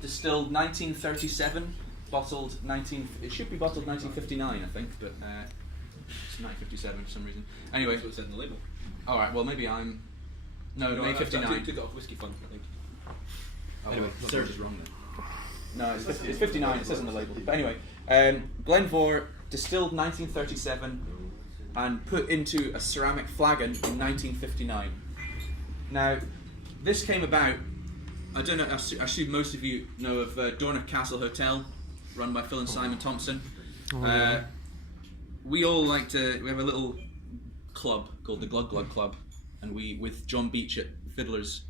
distilled 1937, bottled 19. It should be bottled 1959, I think, but it's 1957 for some reason. Anyway, that's what it said on the label. All right. Well, maybe I'm. No, May 59. I took it off Whiskey Fun, I think. Oh, Anyway, well, Serge is wrong then. No, it's 59. It says on the label. But anyway, Glen Mhor distilled 1937 and put into a ceramic flagon in 1959. Now, this came about. I don't know. I assume most of you know of Dornoch Castle Hotel, run by Phil and Simon Thompson. We all like to. We have a little club called the Glug Glug Club, and we, with John Beach at Fiddler's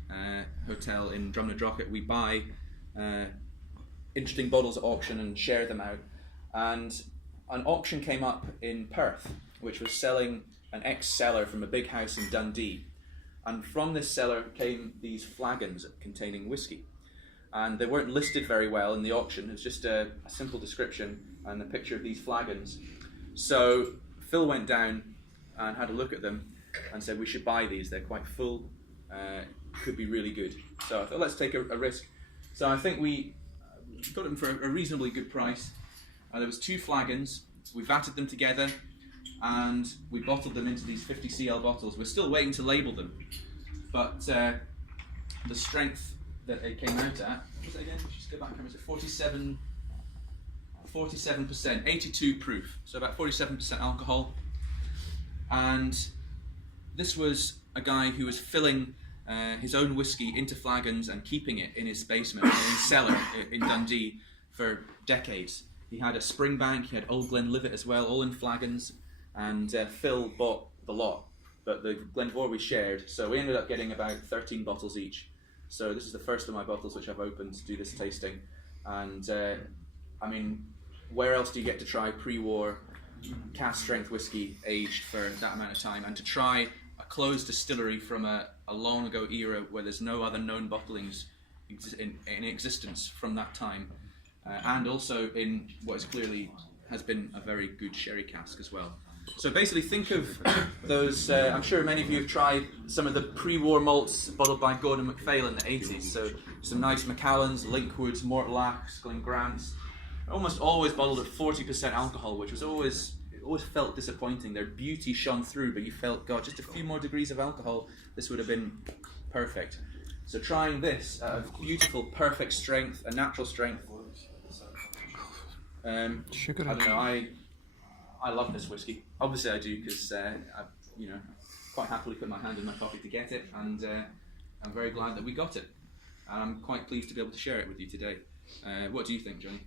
Hotel in Drumnadrochit, we buy interesting bottles at auction and share them out. And an auction came up in Perth, which was selling an ex-cellar from a big house in Dundee. And from this cellar came these flagons containing whiskey. And they weren't listed very well in the auction. It was just a simple description and a picture of these flagons. So Phil went down and had a look at them and said, we should buy these. They're quite full, could be really good. So I thought, let's take a risk. So I think we got them for a reasonably good price. There was 2 flagons. We vatted them together and we bottled them into these 50 cl bottles. We're still waiting to label them, but the strength that it came out at, what was it again? Just go back, was it 47%, 82 proof, so about 47% alcohol. And this was a guy who was filling his own whiskey into flagons and keeping it in his basement, in his cellar in Dundee for decades. He had a Springbank, he had Old Glenlivet as well, all in flagons, and Phil bought the lot, but the Glen Mhor we shared, so we ended up getting about 13 bottles each. So this is the first of my bottles which I've opened to do this tasting, and I mean, where else do you get to try pre-war cask strength whiskey aged for that amount of time, and to try a closed distillery from a long ago era where there's no other known bottlings in existence from that time, and also in what is clearly has been a very good sherry cask as well. So basically think of those, I'm sure many of you have tried some of the pre-war malts bottled by Gordon MacPhail in the 80s, so some nice Macallans, Linkwoods, Mortlacs, Glengrants, almost always bottled at 40% alcohol, which was always felt disappointing. Their beauty shone through, but you felt, God, just a few more degrees of alcohol, this would have been perfect. So trying this at a beautiful, perfect strength, a natural strength, I don't know, I love this whiskey. Obviously I do, because I quite happily put my hand in my pocket to get it, and I'm very glad that we got it. And I'm quite pleased to be able to share it with you today. What do you think, Johnny?